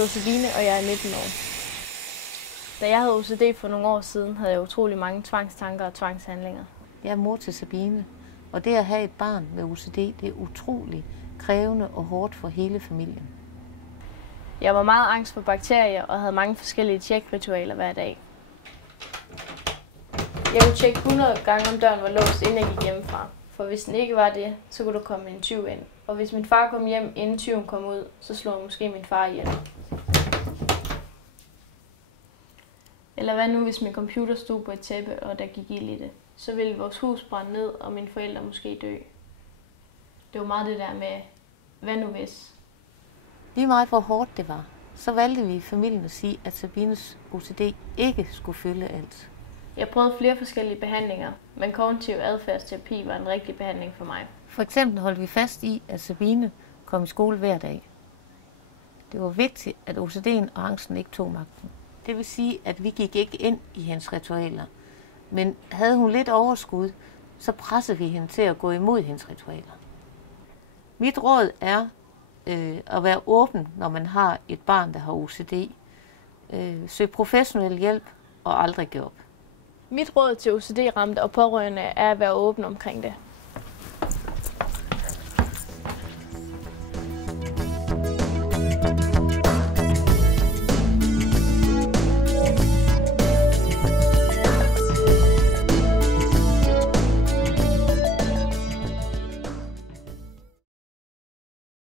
hedder Sabine, og jeg er 19 år. Da jeg havde OCD for nogle år siden, havde jeg utrolig mange tvangstanker og tvangshandlinger. Jeg er mor til Sabine, og det at have et barn med OCD, det er utrolig krævende og hårdt for hele familien. Jeg var meget angst for bakterier og havde mange forskellige tjekritualer hver dag. Jeg kunne tjekke 100 gange, om døren var låst, inden jeg gik hjemmefra. For hvis den ikke var det, så kunne der komme en tyv ind. Og hvis min far kom hjem, inden tyven kom ud, så slog han måske min far ihjel. Eller hvad nu, hvis min computer stod på et tæppe, og der gik ild i det? Så ville vores hus brænde ned, og mine forældre måske dø. Det var meget det der med, hvad nu hvis? Lige meget hvor hårdt det var, så valgte vi i familien at sige, at Sabines OCD ikke skulle fylde alt. Jeg prøvede flere forskellige behandlinger, men kognitiv adfærdsterapi var en rigtig behandling for mig. For eksempel holdt vi fast i, at Sabine kom i skole hver dag. Det var vigtigt, at OCD'en og angsten ikke tog magten. Det vil sige, at vi gik ikke ind i hendes ritualer. Men havde hun lidt overskud, så pressede vi hende til at gå imod hendes ritualer. Mit råd er at være åben, når man har et barn, der har OCD. Søg professionel hjælp og aldrig give op. Mit råd til OCD-ramte og pårørende er at være åben omkring det.